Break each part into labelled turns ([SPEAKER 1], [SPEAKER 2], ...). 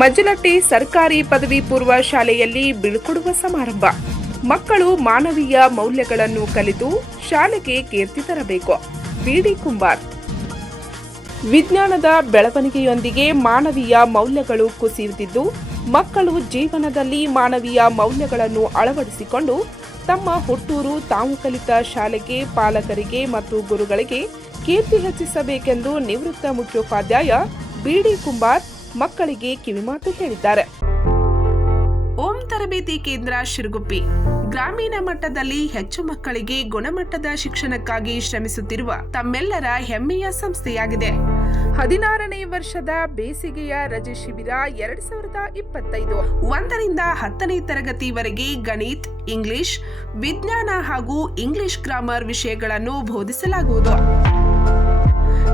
[SPEAKER 1] ಮಜ್ಜಲಟ್ಟಿ ಸರ್ಕಾರಿ ಪದವಿ ಪೂರ್ವ ಶಾಲೆಯಲ್ಲಿ ಬೀಳ್ಕೊಡುವ ಸಮಾರಂಭ. ಮಕ್ಕಳು ಮಾನವೀಯ ಮೌಲ್ಯಗಳನ್ನು ಕಲಿತು ಶಾಲೆಗೆ ಕೀರ್ತಿ ತರಬೇಕು. ಬಿಡಿ ಕುಂಬಾರ್. ವಿಜ್ಞಾನದ ಬೆಳವಣಿಗೆಯೊಂದಿಗೆ ಮಾನವೀಯ ಮೌಲ್ಯಗಳು ಕುಸಿಯುತ್ತಿದ್ದು, ಮಕ್ಕಳು ಜೀವನದಲ್ಲಿ ಮಾನವೀಯ ಮೌಲ್ಯಗಳನ್ನು ಅಳವಡಿಸಿಕೊಂಡು ತಮ್ಮ ಹುಟ್ಟೂರು ತಾವು ಕಲಿತ ಶಾಲೆಗೆ ಪಾಲಕರಿಗೆ ಮತ್ತು ಗುರುಗಳಿಗೆ ಕೀರ್ತಿ ಹೆಚ್ಚಿಸಬೇಕೆಂದು ನಿವೃತ್ತ ಮುಖ್ಯೋಪಾಧ್ಯಾಯ ಬಿಡಿ ಕುಂಬಾರ್ ಮಕ್ಕಳಿಗೆ ಕಿವಿಮಾತು ಹೇಳಿದ್ದಾರೆ. ಓಂ ತರಬೇತಿ ಕೇಂದ್ರ ಶಿರಗುಪ್ಪಿ. ಗ್ರಾಮೀಣ ಮಟ್ಟದಲ್ಲಿ ಹೆಚ್ಚು ಮಕ್ಕಳಿಗೆ ಗುಣಮಟ್ಟದ ಶಿಕ್ಷಣಕ್ಕಾಗಿ ಶ್ರಮಿಸುತ್ತಿರುವ ತಮ್ಮೆಲ್ಲರ ಹೆಮ್ಮೆಯ ಸಂಸ್ಥೆಯಾಗಿದೆ. ಹದಿನಾರನೇ ವರ್ಷದ ಬೇಸಿಗೆಯ ರಜೆ ಶಿಬಿರ ಎರಡ್ ಸಾವಿರದ ಇಪ್ಪತ್ತೈದು. ಒಂದರಿಂದ ಹತ್ತನೇ ತರಗತಿವರೆಗೆ ಗಣಿತ್, ಇಂಗ್ಲಿಷ್, ವಿಜ್ಞಾನ ಹಾಗೂ ಇಂಗ್ಲಿಷ್ ಗ್ರಾಮರ್ ವಿಷಯಗಳನ್ನು ಬೋಧಿಸಲಾಗುವುದು.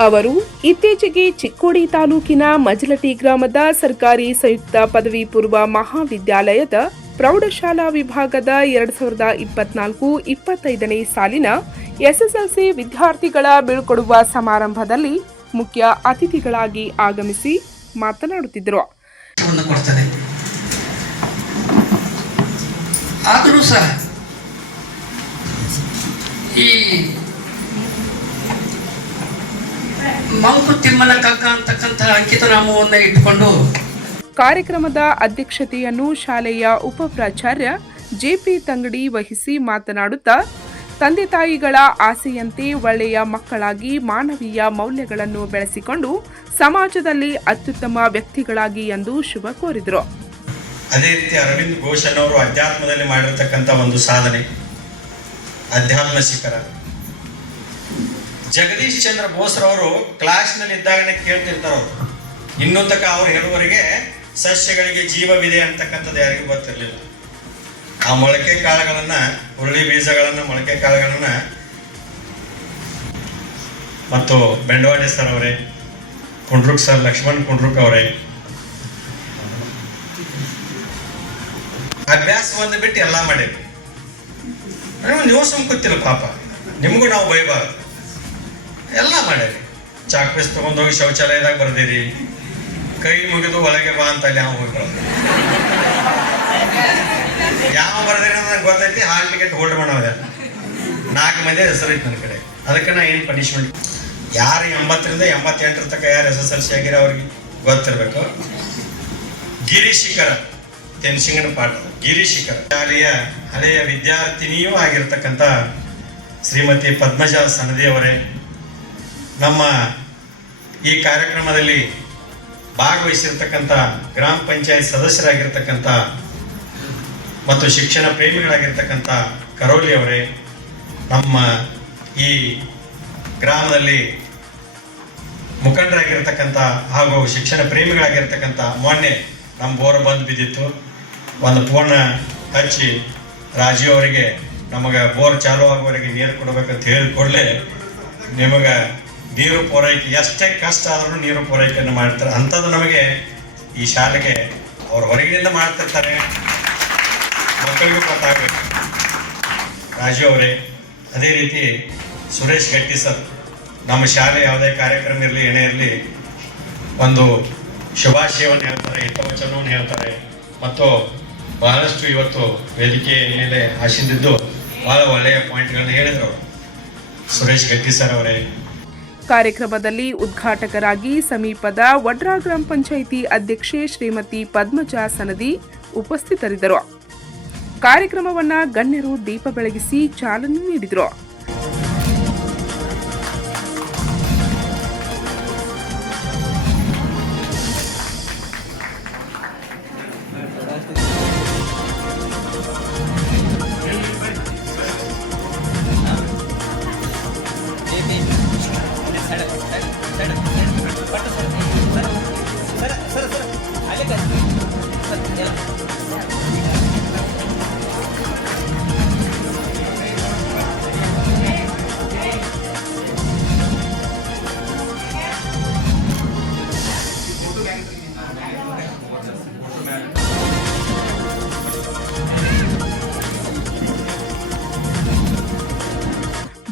[SPEAKER 1] ಅವರು ಇತ್ತೀಚೆಗೆ ಚಿಕ್ಕೋಡಿ ತಾಲೂಕಿನ ಮಜಲಟಿ ಗ್ರಾಮದ ಸರ್ಕಾರಿ ಸಂಯುಕ್ತ ಪದವಿ ಪೂರ್ವ ಮಹಾವಿದ್ಯಾಲಯದ ಪ್ರೌಢಶಾಲಾ ವಿಭಾಗದ ಎರಡ್ ಸಾವಿರದ ಇಪ್ಪತ್ನಾಲ್ಕು ಇಪ್ಪತ್ತೈದನೇ ಸಾಲಿನ ಎಸ್ಎಸ್ಎಲ್ಸಿ ವಿದ್ಯಾರ್ಥಿಗಳ ಬೀಳ್ಕೊಡುವ ಸಮಾರಂಭದಲ್ಲಿ ಮುಖ್ಯ ಅತಿಥಿಗಳಾಗಿ ಆಗಮಿಸಿ ಮಾತನಾಡುತ್ತಿದ್ದರು.
[SPEAKER 2] ಆದರೂ ಸಹ ಈ ಮಂಕು ತಿಮ್ಮನ ಕಗ್ಗ ಅಂತಕ್ಕಂಥ ಅಂಕಿತ ನಾಮವನ್ನು ಇಟ್ಕೊಂಡು
[SPEAKER 1] ಕಾರ್ಯಕ್ರಮದ ಅಧ್ಯಕ್ಷತೆಯನ್ನು ಶಾಲೆಯ ಉಪ ಪ್ರಾಚಾರ್ಯ ಜೆಪಿ ತಂಗಡಿ ವಹಿಸಿ ಮಾತನಾಡುತ್ತಾ ತಂದೆ ತಾಯಿಗಳ ಆಸೆಯಂತೆ ಒಳ್ಳೆಯ ಮಕ್ಕಳಾಗಿ ಮಾನವೀಯ ಮೌಲ್ಯಗಳನ್ನು ಬೆಳೆಸಿಕೊಂಡು ಸಮಾಜದಲ್ಲಿ ಅತ್ಯುತ್ತಮ ವ್ಯಕ್ತಿಗಳಾಗಿ ಎಂದು ಶುಭ ಕೋರಿದರು.
[SPEAKER 3] ಅದೇ ರೀತಿ ಅರವಿಂದ್ ಘೋಷನ್ ಅವರು ಅಧ್ಯಾತ್ಮದಲ್ಲಿ ಮಾಡಿರ್ತಕ್ಕಂಥ ಒಂದು ಸಾಧನೆ. ಅಧ್ಯಾತ್ಮ ಶಿಖರ ಜಗದೀಶ್ ಚಂದ್ರ ಬೋಸ್ರವರು ಕ್ಲಾಸ್ನಲ್ಲಿ ಇದ್ದಾಗನೇ ಕೇಳ್ತಿರ್ತಾರೆ ಅವರು. ಇನ್ನೂ ತಕ ಅವ್ರು ಹೇಳುವವರೆಗೆ, ಸಸ್ಯಗಳಿಗೆ ಜೀವವಿದೆ ಅಂತಕ್ಕಂಥದ್ದು ಯಾರಿಗೂ ಗೊತ್ತಿರಲಿಲ್ಲ. ಆ ಮೊಳಕೆ ಕಾಳುಗಳನ್ನ, ಹುರುಳಿ ಬೀಜಗಳನ್ನು, ಮೊಳಕೆ ಕಾಳುಗಳನ್ನ ಮತ್ತು ಬೆಂಡವಾಡಿ ಸರ್ ಅವರೇ, ಕುಂಡ್ರುಕ್ ಸರ್ ಲಕ್ಷ್ಮಣ್ ಕುಂಡ್ರುಕ್ ಅವರೇ ಅಭ್ಯಾಸವನ್ನು ಬಿಟ್ಟು ಎಲ್ಲ ಮಾಡಿದ್ರು. ನೀವು ಸುಮ್ ಪಾಪ. ನಿಮಗೂ ನಾವು ಬೈಬಾರ್ದು ಎಲ್ಲ ಮಾಡ್ಯಾರಿ ಚಾಕ್ ಪೀಸ್ ತಗೊಂಡೋಗಿ ಶೌಚಾಲಯದಾಗ ಬರ್ದಿರಿ. ಕೈ ಮುಗಿದು ಒಳಗೆ ಬಾ ಅಂತ ಅಲ್ಲಿ ಯಾವ ಹೋಗಿ ಯಾವ ಬರ್ದಿರಿ ಅಂತ ನಂಗೆ ಗೊತ್ತೈತಿ, ಹಾಲ್ ಟಿಕೆಟ್ ಹೋಲ್ಡ್ ಮಾಡೋದೆ. ನಾಲ್ಕು ಮಂದಿ ಹೆಸರು ಐತೆ ನನ್ನ ಕಡೆ. ಅದಕ್ಕೆ ನಾ ಏನು ಪನಿಷ್ಮೆಂಟ್ ಯಾರು ಎಂಬತ್ತರಿಂದ ಎಂಬತ್ತೆಂಟರ ತನಕ ಯಾರು ಎಸ್ ಎಸ್ ಎಲ್ ಸಿ ಆಗಿರೋ ಅವ್ರಿಗೆ ಗೊತ್ತಿರಬೇಕು. ಗಿರಿಶಿಖರ, ತೆನ್ಸಿಂಗನ ಪಾಠ. ಗಿರಿಶಿಖರ. ಶಾಲೆಯ ಹಳೆಯ ವಿದ್ಯಾರ್ಥಿನಿಯೂ ಆಗಿರ್ತಕ್ಕಂಥ ಶ್ರೀಮತಿ ಪದ್ಮಜಾ ಸನದಿಯವರೇ. ನಮ್ಮ ಈ ಕಾರ್ಯಕ್ರಮದಲ್ಲಿ ಭಾಗವಹಿಸಿರ್ತಕ್ಕಂಥ ಗ್ರಾಮ ಪಂಚಾಯತ್ ಸದಸ್ಯರಾಗಿರ್ತಕ್ಕಂಥ ಮತ್ತು ಶಿಕ್ಷಣ ಪ್ರೇಮಿಗಳಾಗಿರ್ತಕ್ಕಂಥ ಕರೋಲಿ ಅವರೇ, ನಮ್ಮ ಈ ಗ್ರಾಮದಲ್ಲಿ ಮುಖಂಡರಾಗಿರ್ತಕ್ಕಂಥ ಹಾಗೂ ಶಿಕ್ಷಣ ಪ್ರೇಮಿಗಳಾಗಿರ್ತಕ್ಕಂಥ ಮೊನ್ನೆ ನಮ್ಮ ಬೋರ್ ಬಂದು ಬಿದ್ದಿತ್ತು. ಒಂದು ಪೂರ್ಣ ಹಚ್ಚಿ ರಾಜೀವ್ ಅವರಿಗೆ ನಮಗೆ ಬೋರ್ ಚಾಲು ಆಗುವವರೆಗೆ ನೀರು ಕೊಡಬೇಕಂತ ಹೇಳಿ ಕೂಡಲೇ ನಿಮಗೆ ನೀರು ಪೂರೈಕೆ, ಎಷ್ಟೇ ಕಷ್ಟ ಆದರೂ ನೀರು ಪೂರೈಕೆಯನ್ನು ಮಾಡ್ತಾರೆ. ಅಂಥದ್ದು ನಮಗೆ ಈ ಶಾಲೆಗೆ ಅವ್ರ ಹೊರಗಿನಿಂದ ಮಾಡ್ತಿರ್ತಾರೆ. ಮಕ್ಕಳಿಗೂ ಗೊತ್ತಾಗಬೇಕು. ರಾಜು ಅವರೇ, ಅದೇ ರೀತಿ ಸುರೇಶ್ ಗಟ್ಟಿ ಸರ್, ನಮ್ಮ ಶಾಲೆ ಯಾವುದೇ ಕಾರ್ಯಕ್ರಮ ಇರಲಿ, ಏನೇ ಇರಲಿ, ಒಂದು ಶುಭಾಶಯವನ್ನು ಹೇಳ್ತಾರೆ, ಹಿತವಚನವನ್ನು ಹೇಳ್ತಾರೆ. ಮತ್ತು ಬಹಳಷ್ಟು ಇವತ್ತು ವೇದಿಕೆ ಮೇಲೆ ಆಶಿಂದಿದ್ದು ಭಾಳ ಒಳ್ಳೆಯ ಪಾಯಿಂಟ್ಗಳನ್ನ ಹೇಳಿದರು ಸುರೇಶ್ ಗಟ್ಟಿ ಸರ್ ಅವರೇ
[SPEAKER 1] ಕಾರ್ಯಕ್ರಮದಲ್ಲಿ ಉದ್ಘಾಟಕರಾಗಿ ಸಮೀಪದ ವಡ್ರಾ ಗ್ರಾಮ ಪಂಚಾಯಿತಿ ಅಧ್ಯಕ್ಷೆ ಶ್ರೀಮತಿ ಪದ್ಮಜಾ ಸನದಿ ಉಪಸ್ಥಿತರಿದ್ದರು. ಕಾರ್ಯಕ್ರಮವನ್ನ ಗಣ್ಯರು ದೀಪ ಬೆಳಗಿಸಿ ಚಾಲನೆ ನೀಡಿದರು.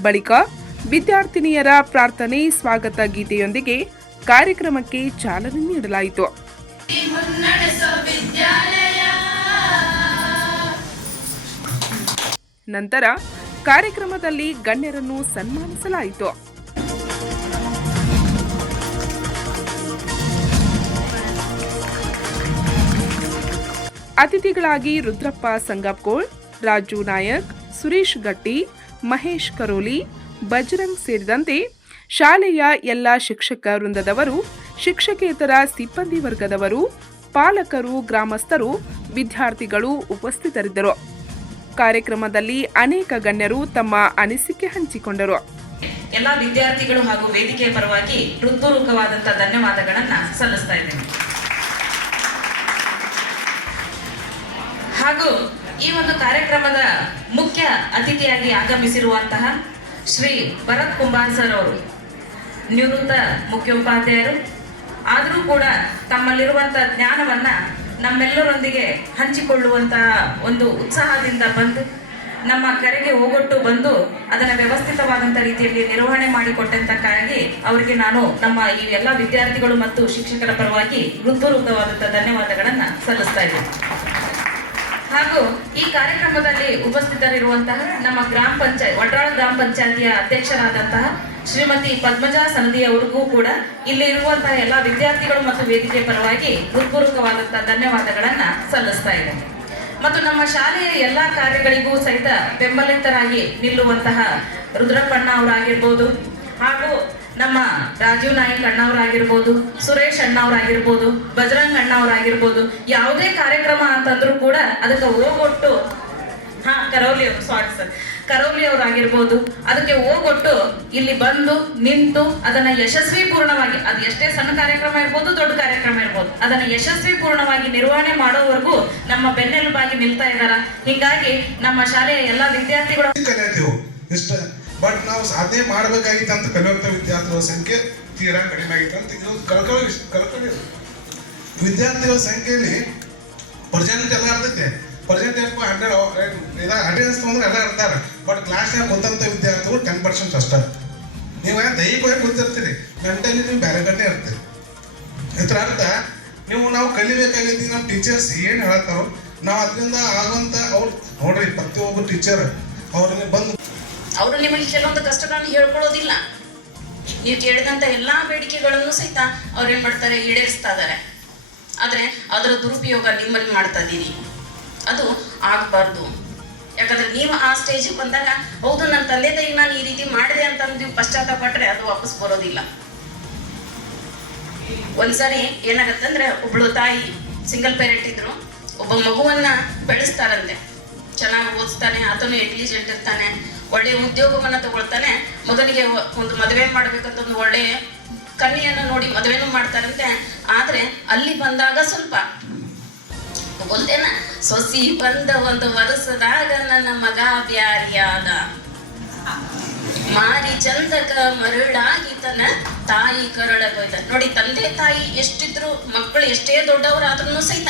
[SPEAKER 1] ಬಳಿಕ ವಿದ್ಯಾರ್ಥಿನಿಯರ ಪ್ರಾರ್ಥನೆ ಸ್ವಾಗತ ಗೀತೆಯೊಂದಿಗೆ ಕಾರ್ಯಕ್ರಮಕ್ಕೆ ಚಾಲನೆ ನೀಡಲಾಯಿತು. ನಂತರ ಕಾರ್ಯಕ್ರಮದಲ್ಲಿ ಗಣ್ಯರನ್ನು ಸನ್ಮಾನಿಸಲಾಯಿತು. ಅತಿಥಿಗಳಾಗಿ ರುದ್ರಪ್ಪ ಸಂಗಪ್ಕೋಳ್, ರಾಜು ನಾಯಕ್, ಸುರೇಶ್ ಗಟ್ಟಿ ಮಹೇಶ್ ಕರೋಲಿ, ಬಜರಂಗ್ ಸೇರಿದಂತೆ ಶಾಲೆಯ ಎಲ್ಲ ಶಿಕ್ಷಕ ವೃಂದದವರು, ಶಿಕ್ಷಕೇತರ ಸಿಬ್ಬಂದಿ ವರ್ಗದವರು, ಪಾಲಕರು, ಗ್ರಾಮಸ್ಥರು, ವಿದ್ಯಾರ್ಥಿಗಳು ಉಪಸ್ಥಿತರಿದ್ದರು. ಕಾರ್ಯಕ್ರಮದಲ್ಲಿ ಅನೇಕ ಗಣ್ಯರು ತಮ್ಮ ಅನಿಸಿಕೆ ಹಂಚಿಕೊಂಡರು.
[SPEAKER 4] ಎಲ್ಲ ವಿದ್ಯಾರ್ಥಿಗಳು ಹಾಗೂ ವೇದಿಕೆಯ ಪರವಾಗಿ ಹೃತ್ಪೂರ್ವಕವಾದಂತಹ ಧನ್ಯವಾದಗಳನ್ನ ಸಲ್ಲಿಸ್ತಾ ಇದ್ದೇನೆ. ಹಾಗೂ ಈ ಒಂದು ಕಾರ್ಯಕ್ರಮದ ಮುಖ್ಯ ಅತಿಥಿಯಾಗಿ ಆಗಮಿಸಿರುವಂತಹ ಶ್ರೀ ಭರತ್ ಕುಂಬಾರ್ ಸರ್ ಅವರು, ನಿವೃತ್ತ ಮುಖ್ಯೋಪಾಧ್ಯಾಯರು ಆದರೂ ಕೂಡ ತಮ್ಮಲ್ಲಿರುವಂತಹ ಜ್ಞಾನವನ್ನ ನಮ್ಮೆಲ್ಲರೊಂದಿಗೆ ಹಂಚಿಕೊಳ್ಳುವಂತಹ ಒಂದು ಉತ್ಸಾಹದಿಂದ ಬಂದು, ನಮ್ಮ ಕರೆಗೆ ಹೋಗೊಟ್ಟು ಬಂದು ಅದನ್ನು ವ್ಯವಸ್ಥಿತವಾದಂಥ ರೀತಿಯಲ್ಲಿ ನಿರ್ವಹಣೆ ಮಾಡಿಕೊಟ್ಟಂತಕ್ಕಾಗಿ ಅವರಿಗೆ ನಾನು ನಮ್ಮ ಈ ಎಲ್ಲ ವಿದ್ಯಾರ್ಥಿಗಳು ಮತ್ತು ಶಿಕ್ಷಕರ ಪರವಾಗಿ ಹೃತ್ಪೂರ್ವಕವಾದಂತಹ ಧನ್ಯವಾದಗಳನ್ನು ಸಲ್ಲಿಸ್ತಾ ಇದ್ದೇನೆ. ಹಾಗೂ ಈ ಕಾರ್ಯಕ್ರಮದಲ್ಲಿ ಉಪಸ್ಥಿತರಿರುವಂತಹ ನಮ್ಮ ಗ್ರಾಮ ಪಂಚಾಯತ್ ವಡ್ರಾಳ ಗ್ರಾಮ ಪಂಚಾಯತಿಯ ಅಧ್ಯಕ್ಷರಾದಂತಹ ಶ್ರೀಮತಿ ಪದ್ಮಜಾ ಸನದಿ ಅವರಿಗೂ ಕೂಡ ಇಲ್ಲಿ ಇರುವಂತಹ ಎಲ್ಲ ವಿದ್ಯಾರ್ಥಿಗಳು ಮತ್ತು ವೇದಿಕೆ ಪರವಾಗಿ ಹೃತ್ಪೂರ್ವಕವಾದಂತಹ ಧನ್ಯವಾದಗಳನ್ನ ಸಲ್ಲಿಸ್ತಾ ಇದ್ದೇನೆ. ಮತ್ತು ನಮ್ಮ ಶಾಲೆಯ ಎಲ್ಲಾ ಕಾರ್ಯಗಳಿಗೂ ಸಹಿತ ಬೆಂಬಲಿತರಾಗಿ ನಿಲ್ಲುವಂತಹ ರುದ್ರಪ್ಪಣ್ಣ ಅವರಾಗಿರ್ಬೋದು ಹಾಗೂ ನಮ್ಮ ರಾಜೀವ್ ನಾಯಕ್ ಅಣ್ಣವರಾಗಿರ್ಬೋದು, ಸುರೇಶ್ ಅಣ್ಣವರಾಗಿರ್ಬೋದು, ಬಜರಂಗ್ ಅಣ್ಣವರಾಗಿರ್ಬೋದು, ಯಾವುದೇ ಕಾರ್ಯಕ್ರಮ ಅಂತಂದ್ರೂ ಕೂಡ ಅದಕ್ಕೆ ಹೋಗೊಟ್ಟು ಹಾ, ಕರೌಲಿ ಅವರು ಸಾರಿ ಸರ್ ಕರೌಲಿ ಅವರಾಗಿರ್ಬೋದು, ಅದಕ್ಕೆ ಹೋಗೊಟ್ಟು ಇಲ್ಲಿ ಬಂದು ನಿಂತು ಅದನ್ನ ಯಶಸ್ವಿ ಪೂರ್ಣವಾಗಿ ಅದು ಎಷ್ಟೇ ಸಣ್ಣ ಕಾರ್ಯಕ್ರಮ ಇರ್ಬೋದು, ದೊಡ್ಡ ಕಾರ್ಯಕ್ರಮ ಇರ್ಬೋದು, ಅದನ್ನ ಯಶಸ್ವಿ ಪೂರ್ಣವಾಗಿ ನಿರ್ವಹಣೆ ಮಾಡೋವರೆಗೂ ನಮ್ಮ ಬೆನ್ನೆಲುಬಾಗಿ ನಿಲ್ತಾ ಇದ್ದಾರ ಹಿಂಗಾಗಿ ನಮ್ಮ ಶಾಲೆಯ ಎಲ್ಲಾ ವಿದ್ಯಾರ್ಥಿಗಳು
[SPEAKER 5] ಬಟ್ ನಾವು ಸಾಧನೆ ಮಾಡಬೇಕಾಗಿತ್ತು ಅಂತ ಕಲಿಯುವಂಥ ವಿದ್ಯಾರ್ಥಿಗಳ ಸಂಖ್ಯೆ ತೀರಾ ಕಡಿಮೆ ಆಗಿತ್ತು ಅಂತ ಇದು ಕಳ್ಕೊಳ್ಳೋ ಕಳ್ಕೊಳ್ಳಿ ವಿದ್ಯಾರ್ಥಿಗಳ ಸಂಖ್ಯೆಯಲ್ಲಿ ಪರ್ಸೆಂಟ್ ಎಲ್ಲ ಇರ್ತೈತೆ. ಪರ್ಸೆಂಟ್ ಎಷ್ಟು ಹಂಡ್ರೆಡ್ ಅಟೆಂಡೆನ್ಸ್ ಎಲ್ಲ ಇರ್ತಾರೆ. ಬಟ್ ಕ್ಲಾಸ್ನಾಗ ಗೊತ್ತಂತ ವಿದ್ಯಾರ್ಥಿಗಳು ಟೆನ್ ಪರ್ಸೆಂಟ್ ಅಷ್ಟೇ. ನೀವು ದೈಹಿಕವಾಗಿ ಗೊತ್ತಿರ್ತೀರಿ? ಮೆಂಟಲಿ ನೀವು ಬೇರೆ ಕಡೆ ಇರ್ತೀರಿ. ಇದರ ಅರ್ಥ, ನೀವು ನಾವು ಕಲಿಬೇಕಾಗಿದ್ದು ನಮ್ಮ ಟೀಚರ್ಸ್ ಏನು ಹೇಳ್ತಾರೋ, ನಾವು ಅದರಿಂದ ಆಗುವಂಥ ಅವ್ರು ನೋಡ್ರಿ, ಪ್ರತಿಯೊಬ್ಬ ಟೀಚರ್ ಅವ್ರನ್ನ ಬಂದು
[SPEAKER 6] ಅವರು ನಿಮಗೆ ಕೆಲವೊಂದು ಕಷ್ಟಗಳನ್ನು ಹೇಳ್ಕೊಳ್ಳೋದಿಲ್ಲ. ನೀವು ಕೇಳಿದಂತ ಎಲ್ಲಾ ಬೇಡಿಕೆಗಳನ್ನು ಸಹಿತ ಅವ್ರು ಏನ್ ಮಾಡ್ತಾರೆ? ಈಡೇರಿಸ್ತಾ ಇದಾರೆ ಆದ್ರೆ ಅದರ ದುರುಪಯೋಗ ನಿಮ್ಮಲ್ಲಿ ಮಾಡ್ತಾ ಇದ್ದೀರಿ ಅದು ಆಗಬಾರ್ದು. ಯಾಕಂದ್ರೆ ನೀವು ಆ ಸ್ಟೇಜಿಗೆ ಬಂದಾಗ, ಹೌದು ನನ್ನ ತಂದೆ ತಾಯಿಗೆ ನಾನು ಈ ರೀತಿ ಮಾಡಿದೆ ಅಂತ ನೀವು ಪಶ್ಚಾತ್ತಾಪ ಪಟ್ರೆ ಅದು ವಾಪಸ್ ಬರೋದಿಲ್ಲ. ಒಂದ್ಸರಿ ಏನಾಗತ್ತಂದ್ರೆ ಒಬ್ಳು ತಾಯಿ ಸಿಂಗಲ್ ಪೇರೆಂಟ್ ಇದ್ರು, ಒಬ್ಬ ಮಗುವನ್ನ ಬೆಳೆಸ್ತಾರಂತೆ. ಚೆನ್ನಾಗಿ ಓದಿಸ್ತಾನೆ, ಆತನು ಇಂಟೆಲಿಜೆಂಟ್ ಇರ್ತಾನೆ ಒಳ್ಳೆ ಉದ್ಯೋಗವನ್ನ ತಗೊಳ್ತಾನೆ, ಮಗನಿಗೆ ಒಂದು ಮದುವೆ ಮಾಡ್ಬೇಕಂತ ಒಂದು ಒಳ್ಳೆ ಕನ್ಯೆಯನ್ನು ನೋಡಿ ಮದುವೆನೂ ಮಾಡ್ತಾರಂತೆ. ಆದ್ರೆ ಅಲ್ಲಿ ಬಂದಾಗ ಸ್ವಲ್ಪ ಒಂದೇನ, ಸೊಸಿ ಬಂದ ಒಂದು ವರಸದಾಗ ನನ್ನ ಮಗ ಬ್ಯಾರಿಯಾದ. ಮಾರಿ ಚಂದಕ ಮರಳಾಗಿ ತನ್ನ ತಾಯಿ ಕರಳಗೋಯ್ತ ನೋಡಿ, ತಂದೆ ತಾಯಿ ಎಷ್ಟಿದ್ರು, ಮಕ್ಕಳು ಎಷ್ಟೇ ದೊಡ್ಡವರಾದ್ರೂ ಸಹಿತ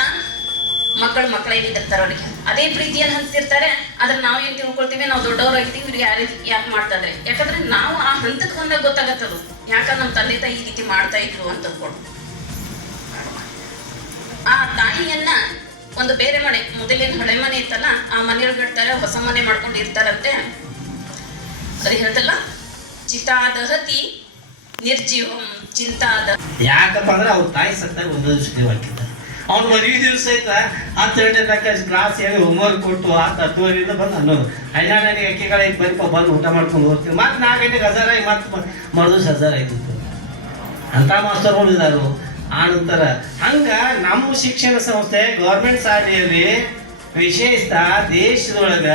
[SPEAKER 6] ಮಕ್ಕಳು ಮಕ್ಕಳ ನಿಂತಿರ್ತಾರೆ ಅವ್ರಿಗೆ. ಅದೇ ಪ್ರೀತಿಯನ್ನು ಹಂಚ್ತಿರ್ತಾರೆ, ಆದ್ರೆ ನಾವು ಏನ್ ತಿಳ್ಕೊಳ್ತೀವಿ, ನಾವು ದೊಡ್ಡವರಾಗಿದ್ದೀವಿ ಇವ್ರಿಗೆ ಯಾರು ಯಾಕೆ ಮಾಡ್ತಾರೆ ಯಾಕಂದ್ರೆ ನಾವು ಆ ಹಂತಕ್ಕೆ ಬಂದಾಗ ಗೊತ್ತಾಗತ್ತದು. ಯಾಕಂದ್ರೆ ನಮ್ಮ ತಂದೆ ತಾಯಿ ಈ ರೀತಿ ಮಾಡ್ತಾ ಇದ್ರು ಅಂತ ಅಂದ್ಕೊಂಡು. ಆ ತಾಯಿಯನ್ನ ಒಂದು ಬೇರೆ ಮನೆ, ಮೊದಲೇನು ಹಳೆ ಮನೆ ಇತ್ತಲ್ಲ, ಆ ಮನೆಯೊಳಗಿಡ್ತಾರೆ ಹೊಸ ಮನೆ ಮಾಡ್ಕೊಂಡು ಇರ್ತಾರಂತೆ. ಅದು ಹೇಳ್ತಲ್ಲ? ಚಿತಾದಹತಿ ನಿರ್ಜೀವಂ ಚಿಂತಾದ
[SPEAKER 7] ಯಾಕಪ್ಪ ಅಂದ್ರೆ ಅವ್ರ ತಾಯಿ ಸತ್ತಾಗ ಒಂದೊಂದು ಹಾಕಿದ್ದ ಅವ್ನು ಮದುವೆ ದಿವಸ ಐತ ಹತ್ತು ಗಂಟೆ ತನಕ ಕ್ಲಾಸ್ ಹೇಳಿ ಹೋಮ್ವರ್ಕ್ ಕೊಟ್ಟು ಹತ್ತು ಹತ್ತುವರೆಯಿಂದ ಬಂದು ಹನ್ನೊಂದು ಐದಾರು ಗಂಟೆಗೆ ಅಕ್ಕಿಗಳಿಗೆ ಬರೀಪ ಬಂದು ಊಟ ಮಾಡ್ಕೊಂಡು ಹೋಗ್ತೀವಿ. ಮತ್ತೆ ನಾಲ್ಕು ಗಂಟೆಗೆ ಹಜಾರ ಆಗಿ ಮತ್ತೆ ಹಜಾರ ಆಯ್ತು ಅಂತ ಮಾಸ್ತರ್ಗಳು ಇದ್ದಾರೆ ಆ ನಂತರ ಹಂಗ ನಮ್ಮ ಶಿಕ್ಷಣ ಸಂಸ್ಥೆ ಗೌರ್ಮೆಂಟ್ ಶಾಲೆಯಲ್ಲಿ ವಿಶೇಷ ದೇಶದೊಳಗ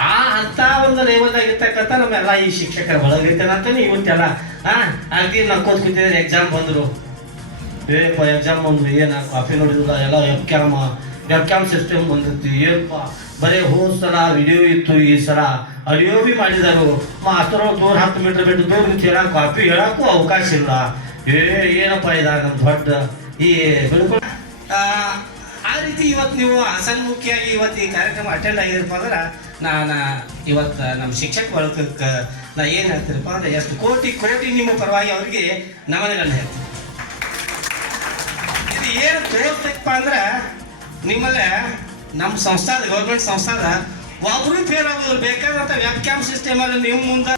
[SPEAKER 7] ಆ ಅಂತ ಒಂದು ಲೆವೆಲ್ದಾಗಿರ್ತಕ್ಕಂಥ ನಮ್ಮೆಲ್ಲ ಈ ಶಿಕ್ಷಕರ ಒಳಗೈತೇನ ಅಂತಾನೆ ಇವತ್ತೆಲ್ಲ. ಹಾ ಅಗ್ದಿ ನಕ್ಕೋದ್ ಕೂತಿದ್ರೆ ಎಕ್ಸಾಮ್ ಬಂದ್ರು. ಏಪ್ಪ ಎಕ್ಸಾಮ್ ಒಂದು ಏನು ಕಾಫಿ ನೋಡಿದಿಲ್ಲ ಎಲ್ಲ web cam web cam system ಬಂದಿತ್ತು. ಏನಪ್ಪ ಬರೀ ಹೋದ ಸಲ ವಿಡಿಯೋ ಇತ್ತು ಈ ಸಲ. ಅಡಿಯೋ ಬಿ ಮಾಡಿದಾರು. ಮಾಸ್ತರು ದೂರ ಹತ್ತು ಮೀಟರ್ ಬಿಟ್ಟು ದೂರ ನಿಂತು ಹೇಳಕ್ ಕಾಪಿ ಹೇಳಕ್ಕೂ ಅವಕಾಶ ಇಲ್ಲ. ಏ, ಏನಪ್ಪ ಇದಾಗ ದೊಡ್ಡ ಈ ಬೆಳ್ಕೊಂಡು ಆ ರೀತಿ ಇವತ್ತು ನೀವು ಅಸನ್ಮುಖಿಯಾಗಿ ಇವತ್ತು ಈ ಕಾರ್ಯಕ್ರಮ ಅಟೆಂಡ್ ಆಗಿರಪ್ಪ ಅಂದ್ರೆ, ನಾನು ಇವತ್ತು ನಮ್ಮ ಶಿಕ್ಷಕ ಬಳಗಕ್ಕೆ ನಾ ಏನು ಹೇಳ್ತೀರಪ್ಪ ಅಂದ್ರೆ, ಎಷ್ಟು ಕೋಟಿ ಕೋಟಿ ನಿಮ್ಮ ಪರವಾಗಿ ಅವರಿಗೆ ನಮನಗಳನ್ನ ಹೇಳ್ತೀನಿ. ಏನು ತಿಳಿಸ್ತಪ್ಪ ಅಂದ್ರೆ ನಿಮ್ಮಲ್ಲೇ ನಮ್ಮ ಸಂಸ್ಥಾದ ಗೌರ್ಮೆಂಟ್ ಸಂಸ್ಥಾದ ಒಬ್ರು ಫೇಲ್ ಆಗೋದು ಬೇಕಾದಂಥ ವ್ಯಾಖ್ಯಾನ ಕ್ಯಾಮ್ ಸಿಸ್ಟಮ್ ಅಲ್ಲಿ ನೀವು ಮುಂದೆ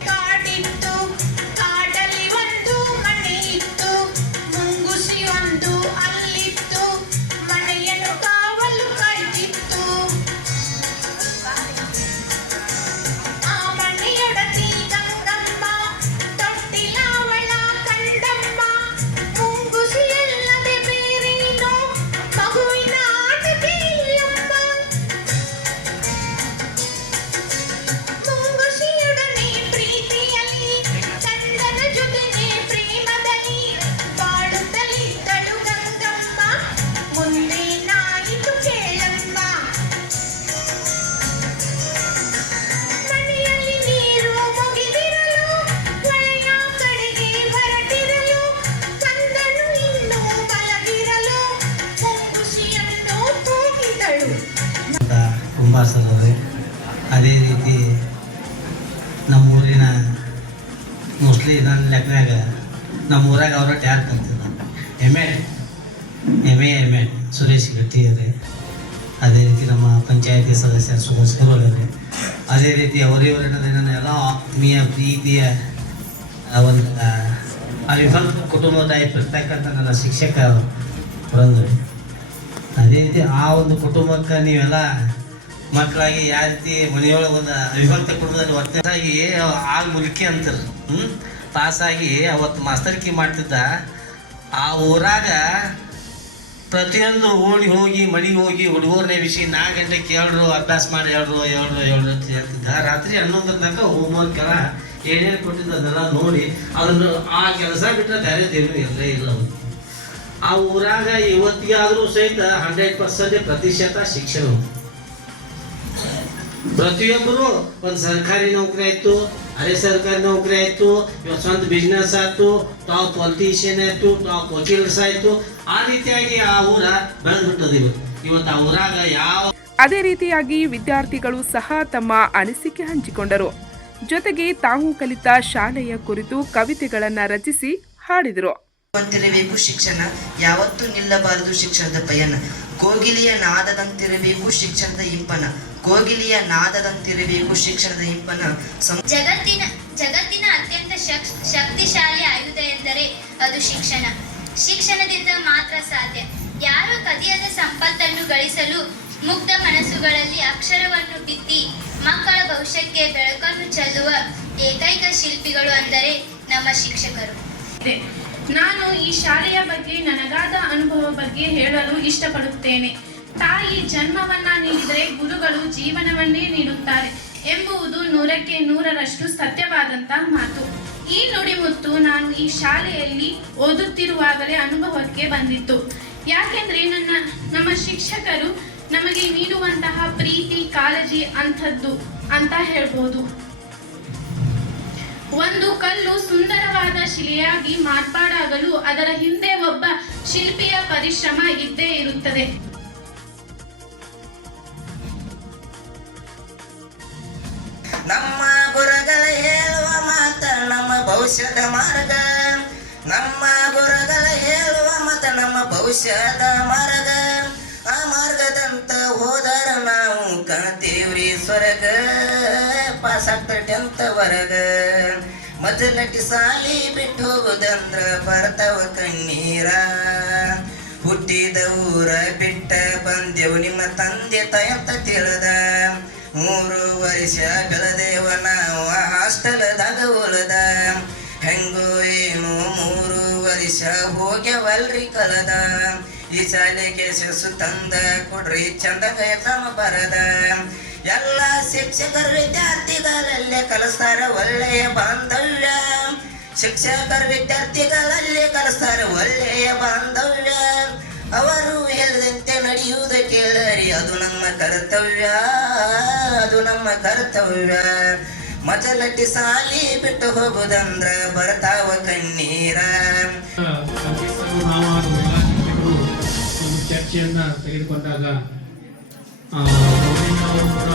[SPEAKER 7] ನಮ್ಮ ಊರಾಗ ಅವ್ರ ಟ್ಯಾರ್ ನಾನು M A M A M A Suresh Gatti ಅವರೇ. ಅದೇ ರೀತಿ ನಮ್ಮ ಪಂಚಾಯತಿ ಸದಸ್ಯ ಸುಭಾಷ್ ಅವರೇ. ಅದೇ ರೀತಿ ಅವರಿವರ ಎಲ್ಲ ಆತ್ಮೀಯ ಪ್ರೀತಿಯ ಒಂದು ಆ, ಅವಿಭಕ್ತ ಕುಟುಂಬ ಟೈಪ್ ಇರ್ತಕ್ಕಂಥ ನನ್ನ ಶಿಕ್ಷಕ ಅವರು ಅದೇ ರೀತಿ ಆ ಒಂದು ಕುಟುಂಬಕ್ಕೆ ನೀವೆಲ್ಲ ಮಕ್ಕಳಾಗಿ ಯಾವ ರೀತಿ ಮನೆಯೊಳಗೆ ಒಂದು ಅವಿಭಕ್ತ ಕುಟುಂಬದಲ್ಲಿ ವರ್ತನೆಯಾಗಿ ಆಗ ಮುಲ್ಕಿ ಅಂತಾರೆ. ಹ್ಞೂ ಪಾಸಾಗಿ ಅವತ್ತು ಮಾಸ್ತರ್ಕಿ ಮಾಡ್ತಿದ್ದ, ಆ ಊರಾಗ ಪ್ರತಿಯೊಂದು ಓಣಿ ಹೋಗಿ, ಮನೆಗೆ ಹೋಗಿ ಹುಡುಗರನ್ನೇ ವಿಷಯ ನಾಲ್ಕು ಗಂಟೆಗೆ ಕೇಳ್ರು, ಅಭ್ಯಾಸ ಮಾಡಿ ಹೇಳ್ರು ಹೇಳ್ರು ಹೇಳ್ರು ಅಂತ ಹೇಳ್ತಿದ್ದ ರಾತ್ರಿ ಹನ್ನೊಂದರ ತನಕ ಹೋಮ್ವರ್ಕ್ ಎಲ್ಲ ಏನೇನು ಕೊಟ್ಟಿದ್ದ ಅದೆಲ್ಲ ನೋಡಿ, ಅದನ್ನು ಆ ಕೆಲಸ ಬಿಟ್ಟರೆ ಬೇರೆದೇನು ಇಲ್ಲೇ ಇಲ್ಲ ಆ ಊರಾಗ ಇವತ್ತಿಗಾದರೂ ಸಹಿತ ಹಂಡ್ರೆಡ್ ಪರ್ಸೆಂಟ್ ಪ್ರತಿಶತ ಶಿಕ್ಷಣ. ಪ್ರತಿಯೊಬ್ಬರು ಒಂದು ಸರ್ಕಾರಿ ನೌಕರಿ ಆಯ್ತು ಅರೆ ಸರ್ಕಾರಿ ನೌಕರಿ ಆಯಿತು ಇವಾಗ ಸ್ವಂತ ಬಿಸ್ನೆಸ್ ಆಯಿತು ಟಾಪ್ ಪಾಲಿಟಿಷಿಯನ್ ಆಯಿತು ಟಾಪ್ ವಕೀಲರ್ಸ್ ಆಯಿತು ಆ ರೀತಿಯಾಗಿ ಆ ಊರ ಬೆಳೆದ್ಬಿಟ್ಟದ ಇವತ್ತು ಇವತ್ತು ಆ ಊರಾಗ ಯಾವ
[SPEAKER 1] ಅದೇ ರೀತಿಯಾಗಿ ವಿದ್ಯಾರ್ಥಿಗಳು ಸಹ ತಮ್ಮ ಅನಿಸಿಕೆ ಹಂಚಿಕೊಂಡರು. ಜೊತೆಗೆ ತಾವು ಕಲಿತ ಶಾಲೆಯ ಕುರಿತು ಕವಿತೆಗಳನ್ನ ರಚಿಸಿ ಹಾಡಿದರು.
[SPEAKER 8] ಅಂತಿರಬೇಕು ಶಿಕ್ಷಣ ಯಾವತ್ತೂ ನಿಲ್ಲಬಾರದು ಶಿಕ್ಷಣದ ಪಯಣ. ಕೋಗಿಲಿಯ ನಾದದಂತಿರಬೇಕು ಶಿಕ್ಷಣದ ಇಂಪನ. ಕೋಗಿಲಿಯ ನಾದದಂತಿರಬೇಕು ಶಿಕ್ಷಣದ ಇಂಪನ
[SPEAKER 9] ಜಗತ್ತಿನ ಜಗತ್ತಿನ ಅತ್ಯಂತ ಶಕ್- ಶಕ್ತಿಶಾಲಿ ಆಯುಧ ಎಂದರೆ ಅದು ಶಿಕ್ಷಣ. ಶಿಕ್ಷಣದಿಂದ ಮಾತ್ರ ಸಾಧ್ಯ. ಯಾರು ಕದಿಯದ ಸಂಪತ್ತನ್ನು ಗಳಿಸಲು ಮುಗ್ಧ ಮನಸ್ಸುಗಳಲ್ಲಿ ಅಕ್ಷರವನ್ನು ಬಿತ್ತಿ ಮಕ್ಕಳ ಭವಿಷ್ಯಕ್ಕೆ ಬೆಳಕನ್ನು ಚೆಲ್ಲುವ ಏಕೈಕ ಶಿಲ್ಪಿಗಳು ಅಂದರೆ ನಮ್ಮ ಶಿಕ್ಷಕರು.
[SPEAKER 10] ನಾನು ಈ ಶಾಲೆಯ ಬಗ್ಗೆ ನನಗಾದ ಅನುಭವ ಬಗ್ಗೆ ಹೇಳಲು ಇಷ್ಟಪಡುತ್ತೇನೆ. ತಾಯಿ ಜನ್ಮವನ್ನ ನೀಡಿದರೆ ಗುರುಗಳು ಜೀವನವನ್ನೇ ನೀಡುತ್ತಾರೆ ಎಂಬುವುದು ನೂರಕ್ಕೆ ನೂರರಷ್ಟು ಸತ್ಯವಾದಂತಹ ಮಾತು. ಈ ನುಡಿಮುತ್ತು ನಾನು ಈ ಶಾಲೆಯಲ್ಲಿ ಓದುತ್ತಿರುವಾಗಲೇ ಅನುಭವಕ್ಕೆ ಬಂದಿತ್ತು. ಯಾಕೆಂದ್ರೆ ನನ್ನ, ನಮ್ಮ ಶಿಕ್ಷಕರು ನಮಗೆ ನೀಡುವಂತಹ ಪ್ರೀತಿ, ಕಾಳಜಿ ಅಂಥದ್ದು ಅಂತ ಹೇಳ್ಬೋದು. ಒಂದು ಕಲ್ಲು ಸುಂದರವಾದ ಶಿಲೆಯಾಗಿ ಮಾರ್ಪಾಡಾಗಲು ಅದರ ಹಿಂದೆ ಒಬ್ಬ ಶಿಲ್ಪಿಯ ಪರಿಶ್ರಮ ಇದ್ದೇ ಇರುತ್ತದೆ.
[SPEAKER 8] ನಮ್ಮ ಗುರುಗಳ ಹೇಳುವ ಮಾತ ನಮ್ಮ ಭವಿಷ್ಯದ ಮಾರ್ಗ. ನಮ್ಮ ಗುರುಗಳ ಹೇಳುವ ಮಾತ ನಮ್ಮ ಭವಿಷ್ಯದ ಮಾರ್ಗ. ಆ ಮಾರ್ಗದಂತ ಹೋದರ ನಾವು ಕಾಣ್ತೀವ್ರಿ ಸ್ವರ್ಗ. ಪಾಸ್ ಆಗ್ತೈತೆ ಟೆಂತ್ ವರ್ಗ. ಸಾಲಿ ಬಿಟ್ಟು ಹೋಗುದಂದ್ರ ಬರ್ತಾವ ಕಣ್ಣೀರ. ಹುಟ್ಟಿದ ಊರ ಬಿಟ್ಟ ಬಂದೆವು ನಿಮ್ಮ ತಂದೆ ತಾಯಂತ ತಿಳಿದ. ಮೂರು ವರ್ಷ ಬೆಳೆದೇವ ನಾವು ಹಾಸ್ಟೆಲ್ದಾಗ ಉಳದ. ಹೆಂಗೋ ಏನು ಮೂರು ವರ್ಷ ಹೋಗ್ಯವಲ್ರಿ ಕಲದ ಈ ಶಾಲೆಗೆ ಸೆಸು ತಂದ ಕೊಡ್ರಿ ಚಂದ ಎಕ್ಸಾಮ್ ಬರದ. ಎಲ್ಲ ಶಿಕ್ಷಕರು ವಿದ್ಯಾರ್ಥಿಗಳಲ್ಲೇ ಕಲಿಸ್ತಾರ ಒಳ್ಳೆಯ ಬಾಂಧವ್ಯ. ಶಿಕ್ಷಕರು ವಿದ್ಯಾರ್ಥಿಗಳಲ್ಲೇ ಕಲಿಸ್ತಾರ ಒಳ್ಳೆಯ ಬಾಂಧವ್ಯ. ಅವರು ನಡೆಯುವುದು ಕೇಳರಿ, ಅದು ನಮ್ಮ ಕರ್ತವ್ಯ, ಅದು ನಮ್ಮ ಕರ್ತವ್ಯ. ಮಜಲಟ್ಟಿ ಸಾಲಿ ಬಿಟ್ಟು ಹೋಗುದಂದ್ರ ಬರ್ತಾವ ಕಣ್ಣೀರ.
[SPEAKER 11] ಚರ್ಚೆಯನ್ನ ತೆಗೆದುಕೊಂಡಾಗ ನಾನು ಕೂಡ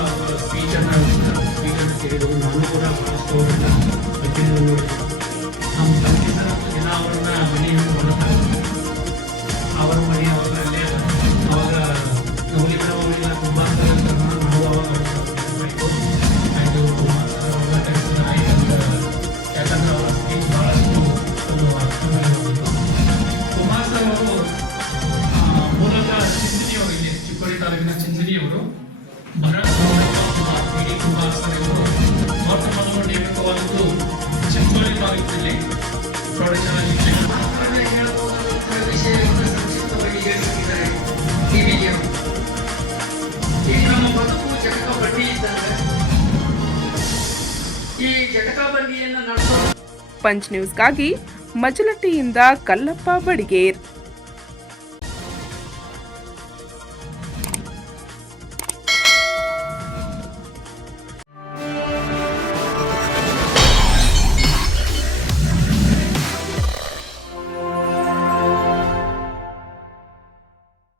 [SPEAKER 1] ಪಂಚ್ ನ್ಯೂಸ್ಗಾಗಿ ಮಜಲಟ್ಟಿಯಿಂದ ಕಲ್ಲಪ್ಪ ಬಡಿಗೇರ್.